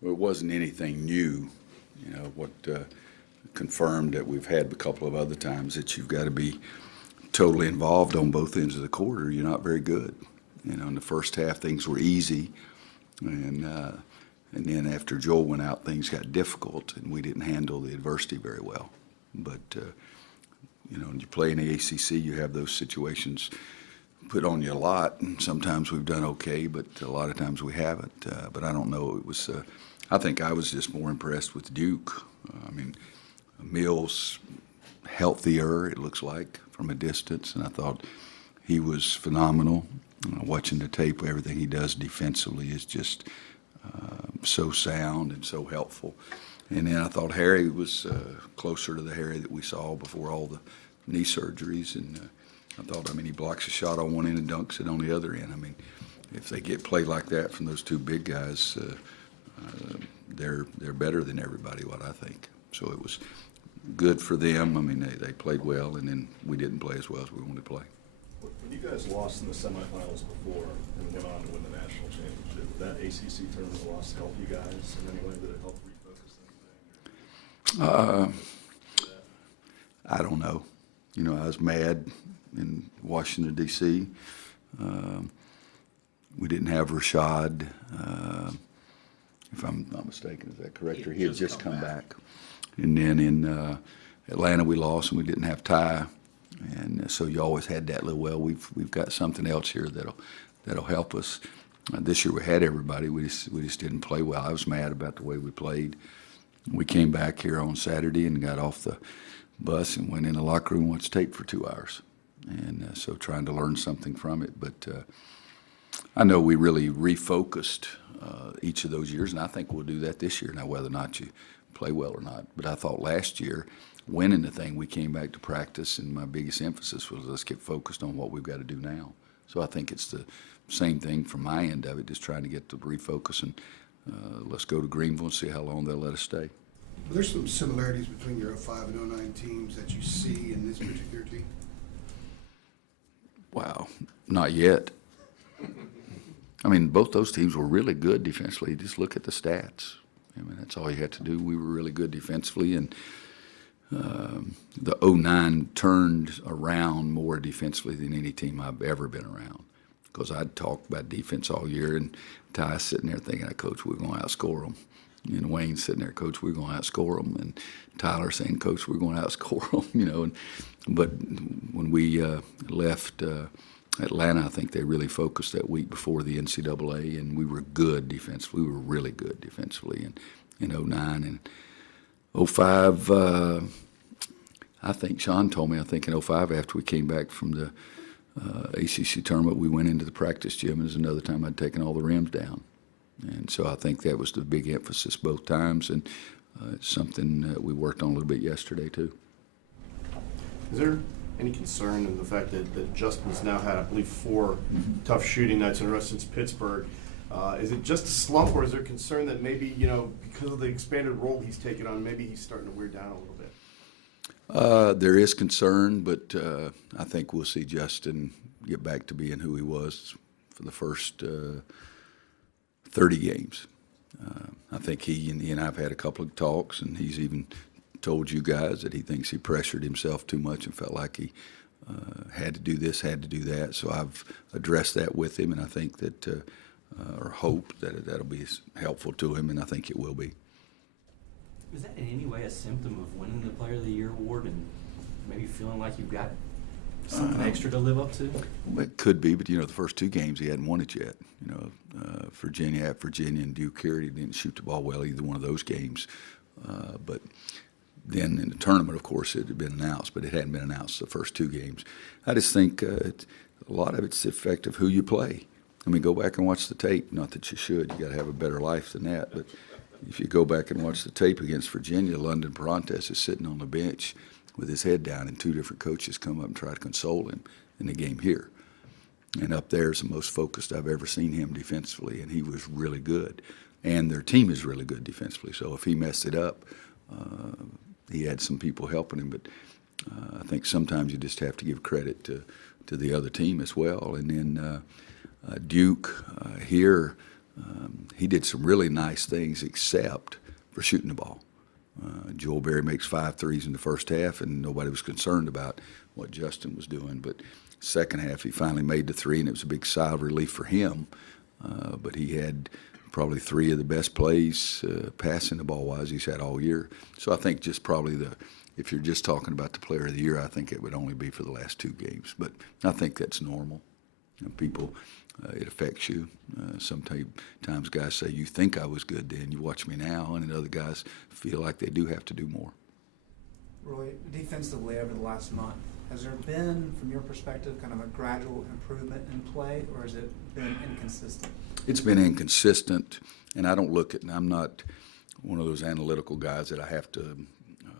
Well, it wasn't anything new. What confirmed that we've had a couple of other times that you've got to be totally involved on both ends of the court or you're not very good. In the first half, things were easy. And then after Joel went out, things got difficult, and we didn't handle the adversity very well. But, when you play in the ACC, you have those situations put on you a lot, and sometimes we've done okay, but a lot of times we haven't. But I don't know. It was. I think I was just more impressed with Duke. Mills healthier, it looks like, from a distance, and I thought he was phenomenal. Watching the tape, everything he does defensively is just so sound and so helpful. And then I thought Harry was closer to the Harry that we saw before all the knee surgeries. And I thought, he blocks a shot on one end and dunks it on the other end. If they get played like that from those two big guys, they're better than everybody, what I think. So it was good for them. They played well, and then we didn't play as well as we wanted to play. When you guys lost in the semifinals before and went on to win the national championship, did that ACC tournament loss help you guys in any way? Did it help refocus anything? I don't know. I was mad in Washington, D.C. We didn't have Rashad. If I'm not mistaken, is that correct? Or he had just come back. And then in Atlanta, we lost, and we didn't have Ty. And so you always had that little, well, we've got something else here that'll help us. This year we had everybody. We just didn't play well. I was mad about the way we played. We came back here on Saturday and got off the bus and went in the locker room and watched tape for 2 hours. And so trying to learn something from it. But I know we really refocused each of those years, and I think we'll do that this year. Now, whether or not you play well or not. But I thought last year, winning the thing, we came back to practice, and my biggest emphasis was let's get focused on what we've got to do now. So I think it's the same thing from my end of it, just trying to get to refocus and let's go to Greenville and see how long they'll let us stay. There's some similarities between your 05 and 09 teams that you see in this particular team? Wow, not yet. Both those teams were really good defensively. Just look at the stats. That's all you had to do. We were really good defensively, and the 09 turned around more defensively than any team I've ever been around. Because I'd talk about defense all year, and Ty's sitting there thinking, Coach, we're going to outscore them. And Wayne's sitting there, Coach, we're going to outscore them. And Tyler saying, Coach, we're going to outscore them, But when we left Atlanta, I think they really focused that week before the NCAA, and we were good defensively. We were really good defensively in 09. And 05, I think Sean told me, in 05 after we came back from the ACC tournament, we went into the practice gym, and it was another time I'd taken all the rims down. And so I think that was the big emphasis both times, and it's something that we worked on a little bit yesterday too. Is there any concern in the fact that Justin's now had, I believe, 4 tough shooting nights in a row since Pittsburgh? Is it just a slump, or is there concern that maybe, because of the expanded role he's taken on, maybe he's starting to wear down a little bit? There is concern, but I think we'll see Justin get back to being who he was for the first 30 games. I think he and I have had a couple of talks, and he's even told you guys that he thinks he pressured himself too much and felt like he had to do this, had to do that. So I've addressed that with him, and I think that, or hope that that'll be helpful to him, and I think it will be. Is that in any way a symptom of winning the Player of the Year award and maybe feeling like you've got something extra to live up to? It could be, but the first 2 games he hadn't won it yet. Virginia and Duke here, he didn't shoot the ball well either one of those games. But then in the tournament, of course, it had been announced, but it hadn't been announced the first 2 games. I just think a lot of it's the effect of who you play. Go back and watch the tape. Not that you should. You got to have a better life than that. But if you go back and watch the tape against Virginia, London Parantes is sitting on the bench with his head down, and 2 different coaches come up and try to console him in the game here. And up there is the most focused I've ever seen him defensively, and he was really good. And their team is really good defensively. So if he messed it up, he had some people helping him. But I think sometimes you just have to give credit to the other team as well. And then Duke here, he did some really nice things except for shooting the ball. Joel Berry makes 5 threes in the first half, and nobody was concerned about what Justin was doing. But second half, he finally made the 3, and it was a big sigh of relief for him. But he had probably 3 of the best plays passing the ball-wise he's had all year. So I think just probably if you're just talking about the player of the year, I think it would only be for the last 2 games. But I think that's normal. People, it affects you. Sometimes guys say, you think I was good then, you watch me now, and then other guys feel like they do have to do more. Roy, defensively over the last month, has there been, from your perspective, kind of a gradual improvement in play, or has it been inconsistent? It's been inconsistent, and I don't look at, and I'm not one of those analytical guys that I have to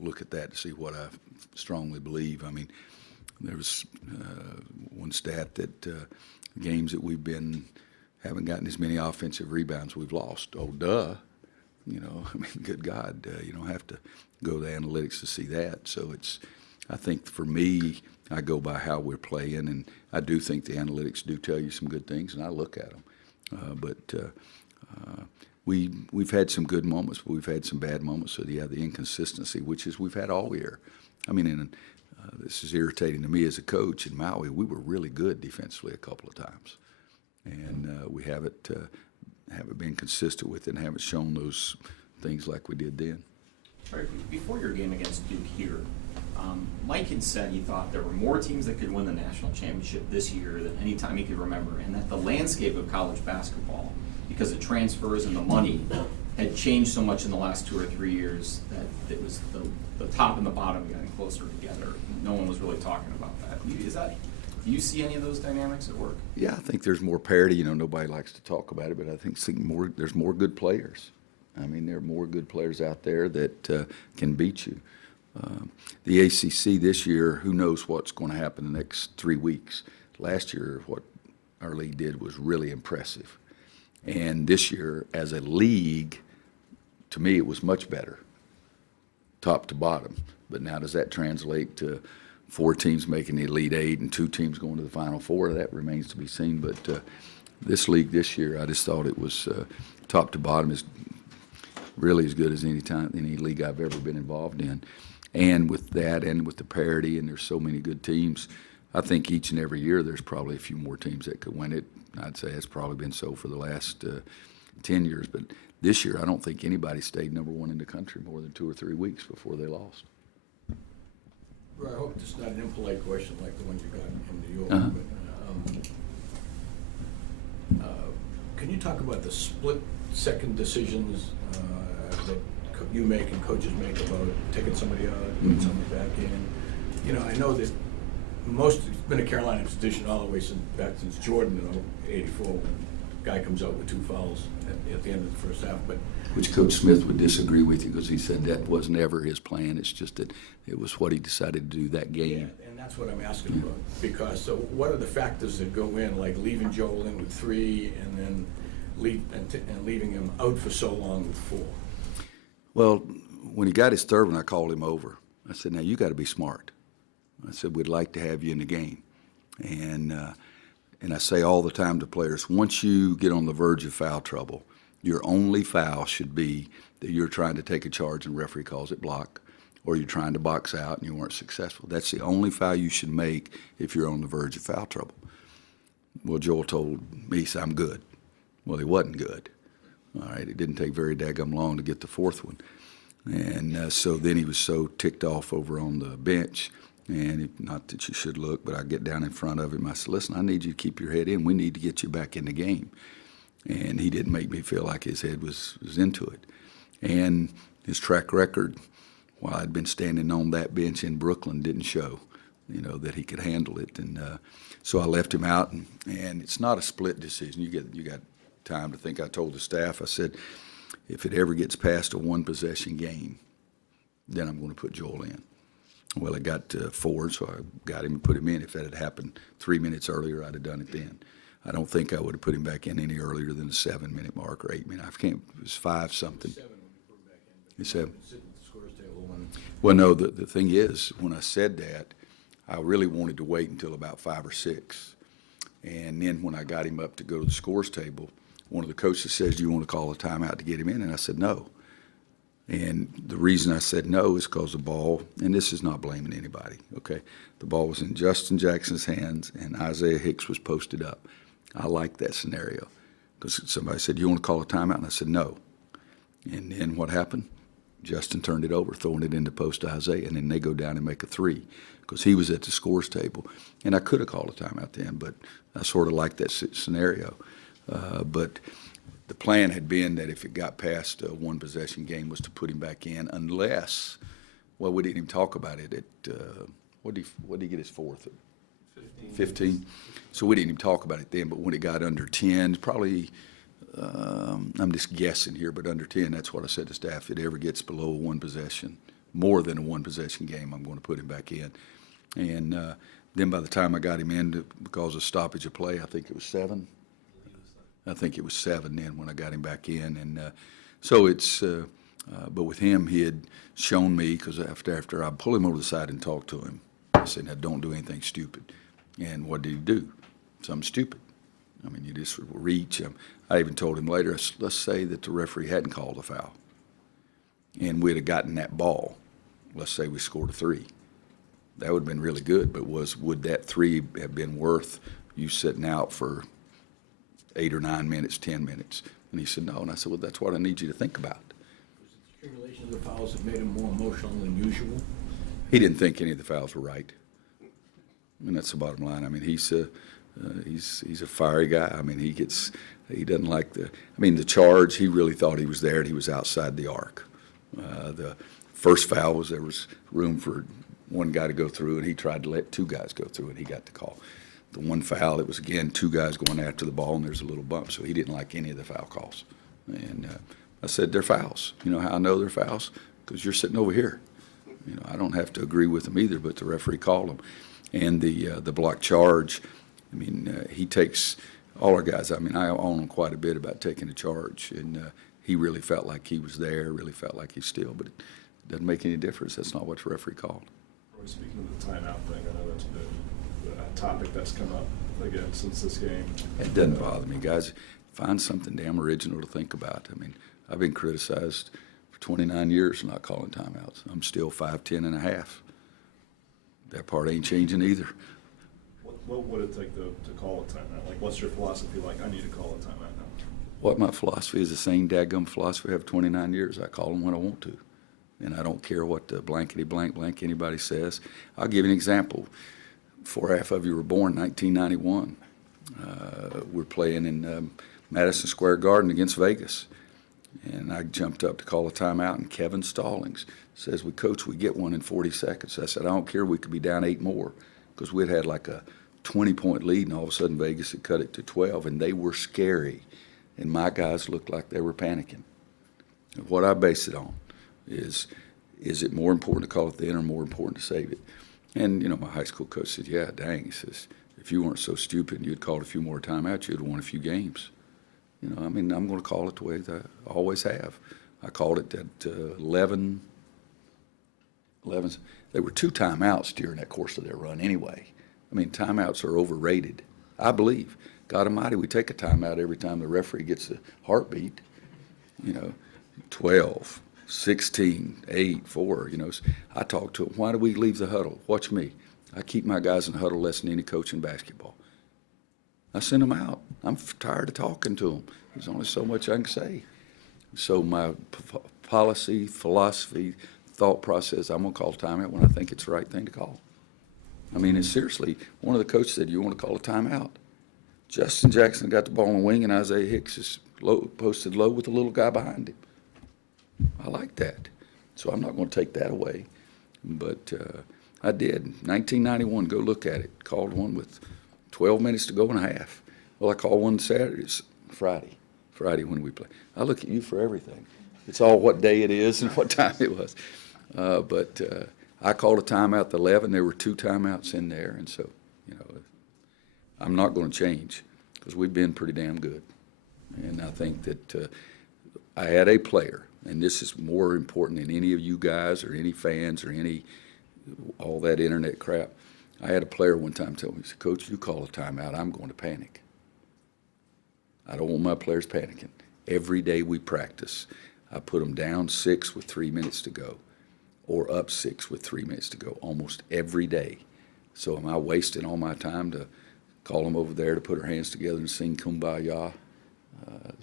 look at that to see what I strongly believe. I mean, there was one stat that games that haven't gotten as many offensive rebounds, we've lost. Oh, duh. You know, I mean, good God, you don't have to go to analytics to see that. So I think for me, I go by how we're playing, and I do think the analytics do tell you some good things, and I look at them. We've had some good moments, but we've had some bad moments. So, yeah, the inconsistency, which is we've had all year. I mean, this is irritating to me as a coach in Maui. We were really good defensively a couple of times, and we haven't been consistent with it and haven't shown those things like we did then. Right, before your game against Duke here, Mike had said he thought there were more teams that could win the national championship this year than any time he could remember, and that the landscape of college basketball, because of transfers and the money, had changed so much in the last 2 or 3 years that it was the top and the bottom getting closer together. No one was really talking about that. Do you see any of those dynamics at work? Yeah, I think there's more parity. You know, nobody likes to talk about it, but I think there's more good players. I mean, there are more good players out there that can beat you. The ACC this year, who knows what's going to happen the next 3 weeks. Last year, what our league did was really impressive. And this year, as a league, to me, it was much better, top to bottom. But now does that translate to 4 teams making the Elite 8 and 2 teams going to the Final 4? That remains to be seen. But this league this year, I just thought it was top to bottom is really as good as any league I've ever been involved in. And with that and with the parity, and there's so many good teams, I think each and every year there's probably a few more teams that could win it. I'd say it's probably been so for the last 10 years. But this year, I don't think anybody stayed number 1 in the country more than 2 or 3 weeks before they lost. Well, I hope it's not an impolite question like the one you got in New York. But, can you talk about the split-second decisions that you make and coaches make about taking somebody out, putting somebody back in? You know, I know that it's been a Carolina tradition all the way since Jordan in '84, when a guy comes out with 2 fouls at the end of the first half. But Which Coach Smith would disagree with you because he said that was never his plan. It's just that it was what he decided to do that game. yeah, and that's what I'm asking about. Because so, what are the factors that go in, like leaving Joel in with 3 and then leaving him out for so long with 4? Well, when he got his third one, I called him over. I said, now you got to be smart. I said, we'd like to have you in the game. And I say all the time to players, once you get on the verge of foul trouble, your only foul should be that you're trying to take a charge and the referee calls it block, or you're trying to box out and you weren't successful. That's the only foul you should make if you're on the verge of foul trouble. Well, Joel told me, he said, I'm good. Well, he wasn't good. All right, it didn't take very daggum long to get the 4th one. And so then he was so ticked off over on the bench, and not that you should look, but I get down in front of him. I said, listen, I need you to keep your head in. We need to get you back in the game. And he didn't make me feel like his head was into it. And his track record, while I'd been standing on that bench in Brooklyn, didn't show, that he could handle it. And so I left him out, and it's not a split decision. You got time to think. I told the staff, I said, if it ever gets past a 1-possession game, then I'm going to put Joel in. Well, it got to 4, so I got him and put him in. If that had happened 3 minutes earlier, I'd have done it then. I don't think I would have put him back in any earlier than the 7-minute mark or 8 minutes. It was 5-something. 7 when you put him back in. You said? Sitting at the scores table when. Well, no, the thing is, when I said that, I really wanted to wait until about 5 or 6. And then when I got him up to go to the scores table, one of the coaches says, "Do you want to call a timeout to get him in?" And I said, "No." And the reason I said no is because the ball, and this is not blaming anybody, okay? The ball was in Justin Jackson's hands, and Isaiah Hicks was posted up. I like that scenario because somebody said, "You want to call a timeout?" And I said, "No." And then what happened? Justin turned it over, throwing it into post to Isaiah, and then they go down and make a three because he was at the scores table. And I could have called a timeout then, but I sort of liked that scenario. But the plan had been that if it got past a one-possession game was to put him back in unless, well, we didn't even talk about it at, what did he get his fourth? 15. So we didn't even talk about it then, but when it got under 10, probably, I'm just guessing here, but under 10, that's what I said to staff. If it ever gets below a one-possession, more than a one-possession game, I'm going to put him back in. And then by the time I got him in, because of stoppage of play, I think it was 7. I think it was 7 then when I got him back in. And so it's, but with him, he had shown me, because after I pulled him over the side and talked to him, I said, "Now don't do anything stupid." And what did he do? Something stupid. I mean, you just reach. I even told him later, let's say that the referee hadn't called a foul and we'd have gotten that ball. Let's say we scored a 3. That would have been really good, but would that 3 have been worth you sitting out for 8 or 9 minutes, 10 minutes? And he said, "No." And I said, "Well, that's what I need you to think about." Was it the accumulation of the fouls that made him more emotional than usual? He didn't think any of the fouls were right. And that's the bottom line. I mean, he's a fiery guy. I mean, he doesn't like the charge. He really thought he was there and he was outside the arc. The first foul was there was room for one guy to go through, and he tried to let 2 guys go through, and he got the call. The one foul, it was, again, 2 guys going after the ball, and there's a little bump, so he didn't like any of the foul calls. And I said, "They're fouls." You know how I know they're fouls? Because you're sitting over here. You know, I don't have to agree with them either, but the referee called them. And the block charge, I mean, he takes all our guys. I mean, I own him quite a bit about taking a charge, and he really felt like he was there, really felt like he's still, but it doesn't make any difference. That's not what the referee called. Roy, speaking of the timeout thing, I know that's been a topic that's come up again since this game. It doesn't bother me, guys. Find something damn original to think about. I mean, I've been criticized for 29 years for not calling timeouts. I'm still 5'10" and a half. That part ain't changing either. What would it take to call a timeout? Like, what's your philosophy like? I need to call a timeout now. What my philosophy is the same dadgum philosophy I have 29 years. I call them when I want to. And I don't care what the blankety blank blank anybody says. I'll give you an example. Before half of you were born, 1991. We're playing in Madison Square Garden against Vegas. And I jumped up to call a timeout, and Kevin Stallings says, "Coach, we get one in 40 seconds. I said, "I don't care. We could be down 8 more," because we'd had like a 20-point lead, and all of a sudden Vegas had cut it to 12, and they were scary. And my guys looked like they were panicking. And what I base it on is it more important to call it then or more important to save it? And, you know, my high school coach said, "Yeah, dang," he says, "if you weren't so stupid and you'd called a few more timeouts, you'd have won a few games." You know, I mean, I'm going to call it the way that I always have. I called it at 11. There were 2 timeouts during that course of their run anyway. I mean, timeouts are overrated. I believe. God Almighty, we take a timeout every time the referee gets a heartbeat. You know, 12, 16, 8, 4. You know, I talk to them. Why do we leave the huddle? Watch me. I keep my guys in the huddle less than any coach in basketball. I send them out. I'm tired of talking to them. There's only so much I can say. So my policy, philosophy, thought process, I'm going to call timeout when I think it's the right thing to call. I mean, and seriously, one of the coaches said, "You want to call a timeout?" Justin Jackson got the ball on the wing, and Isaiah Hicks is posted low with a little guy behind him. I like that. So I'm not going to take that away. But I did. 1991, go look at it. Called one with 12 minutes to go and a half. Well, I called one Friday when we play. I look at you for everything. It's all what day it is and what time it was. But I called a timeout at 11. There were 2 timeouts in there. And so, you know, I'm not going to change because we've been pretty damn good. And I think that I had a player, and this is more important than any of you guys or any fans or all that internet crap. I had a player one time tell me, he said, "Coach, you call a timeout, I'm going to panic." I don't want my players panicking. Every day we practice, I put them down 6 with 3 minutes to go, or up 6 with 3 minutes to go, almost every day. So am I wasting all my time to call them over there to put our hands together and sing Kumbaya?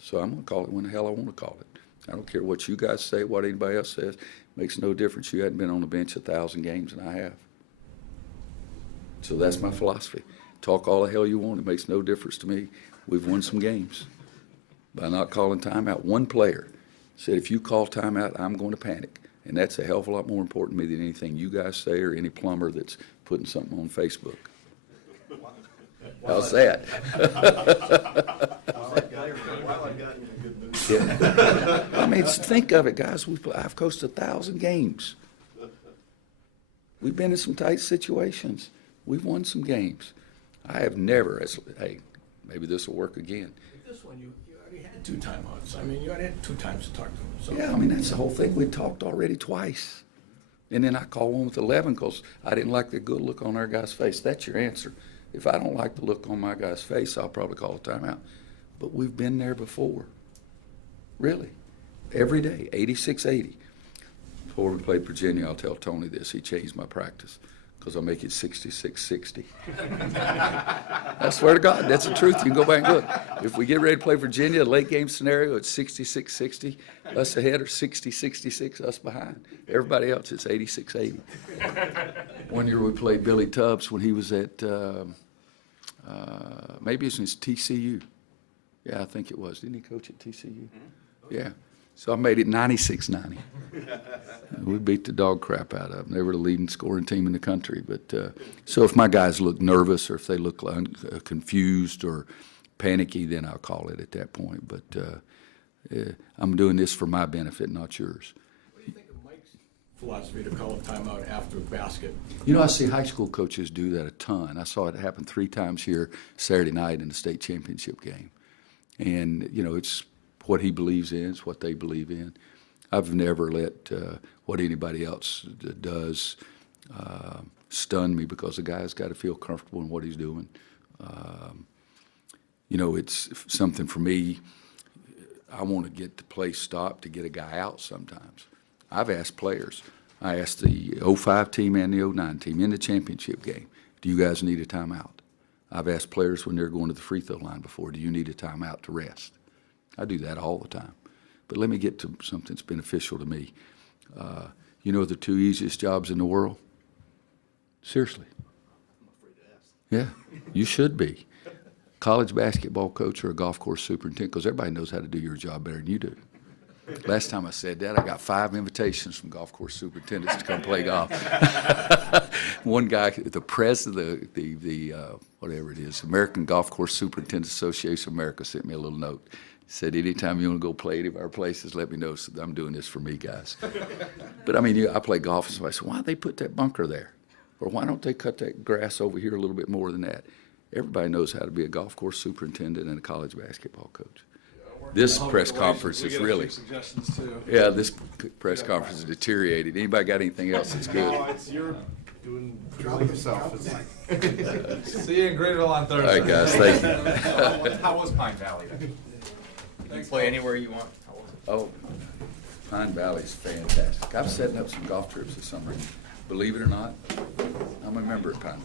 So I'm going to call it when the hell I want to call it. I don't care what you guys say, what anybody else says. Makes no difference. You hadn't been on the bench 1,000 games, and I have. So that's my philosophy. Talk all the hell you want. It makes no difference to me. We've won some games by not calling timeout. One player said, if you call timeout, I'm going to panic. And that's a hell of a lot more important to me than anything you guys say or any plumber that's putting something on Facebook. How's that? Yeah. I mean, think of it, guys. I've coached 1,000 games. We've been in some tight situations. We've won some games. I have never, hey, maybe this will work again. This one, you already had 2 timeouts. I mean, you already had 2 times to talk to them. So. Yeah, I mean, that's the whole thing. We talked already twice. And then I call one with 11 because I didn't like the good look on our guy's face. That's your answer. If I don't like the look on my guy's face, I'll probably call a timeout. But we've been there before. Really. Every day, 86-80. Before we played Virginia, I'll tell Tony this. He changed my practice because I'll make it 66-60. I swear to God, that's the truth. You can go back and look. If we get ready to play Virginia, a late game scenario, it's 66-60. Us ahead or 60-66, us behind. Everybody else, it's 86-80. One year we played Billy Tubbs when he was at, maybe it was TCU. Yeah, I think it was. Didn't he coach at TCU? Mm-hmm. Yeah. So I made it 96-90. We beat the dog crap out of them. They were the leading scoring team in the country. But so if my guys look nervous or if they look confused or panicky, then I'll call it at that point. But I'm doing this for my benefit, not yours. What do you think of Mike's philosophy to call a timeout after a basket? You know, I see high school coaches do that a ton. I saw it happen 3 times here Saturday night in the state championship game. And, you know, it's what he believes in, it's what they believe in. I've never let what anybody else does stun me because the guy's got to feel comfortable in what he's doing. You know, it's something for me. I want to get the play stopped to get a guy out sometimes. I've asked players. I asked the 05 team and the 09 team in the championship game, do you guys need a timeout? I've asked players when they're going to the free throw line before, do you need a timeout to rest? I do that all the time. But let me get to something that's beneficial to me. You know the 2 easiest jobs in the world? Seriously. I'm afraid to ask. Yeah, you should be. College basketball coach or a golf course superintendent, because everybody knows how to do your job better than you do. Last time I said that, I got 5 invitations from golf course superintendents to come play golf. One guy, the president, the whatever it is, American Golf Course Superintendents Association of America sent me a little note. He said, anytime you want to go play any of our places, let me know. So I'm doing this for me, guys. But I mean, I play golf, and somebody said, why don't they put that bunker there? Or why don't they cut that grass over here a little bit more than that? Everybody knows how to be a golf course superintendent and a college basketball coach. This press conference is really, yeah, this press conference is deteriorated. Anybody got anything else that's good? No, it's you're doing truly yourself. See you in Greenville on Thursday. All right, guys, thank you. How was Pine Valley? Did you play anywhere you want? How was it? Oh, Pine Valley's fantastic. I'm setting up some golf trips this summer. Believe it or not, I'm a member of Pine Valley.